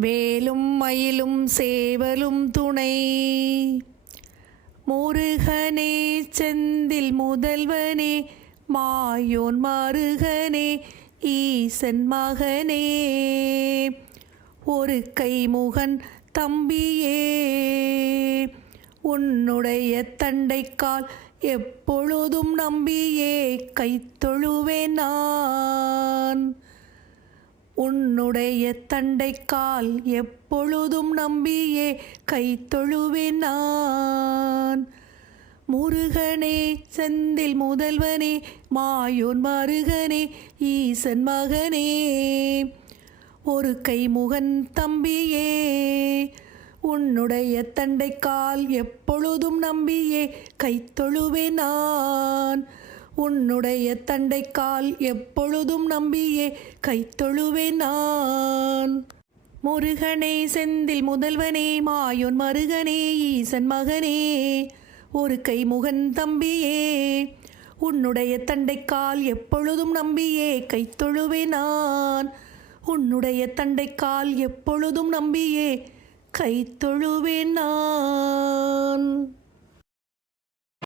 வேலும் மயிலும் சேவலும் துணை. முருகனே செந்தில் முதல்வனே மாயோன் மருகனே ஈசன் மகனே. ஒரு கைமுகன் தம்பியே உன்னுடைய தண்டைக்கால் எப்பொழுதும் நம்பியே கைத்தொழுவேன் நான். உன்னுடைய தண்டைக்கால் எப்பொழுதும் நம்பியே கைத்தொழுவேன் நான். முருகனே செந்தில் முதல்வனே மாயோன் மருகனே ஈசன் மகனே ஒரு கைமுகன் தம்பியே. உன்னுடைய தண்டைக்கால் எப்பொழுதும் நம்பியே கைத்தொழுவேன் நான். உன்னுடைய தண்டைக்கால் எப்பொழுதும் நம்பியே கைத்தொழுவேன் நான். முருகனே செந்தில் முதல்வனே மாயோன் மருகனே ஈசன் மகனே ஒரு கை முகன் தம்பியே. உன்னுடைய தண்டைக்கால் எப்பொழுதும் நம்பியே கைத்தொழுவே நான். உன்னுடைய தண்டைக்கால் எப்பொழுதும் நம்பியே கைத்தொழுவே நான்.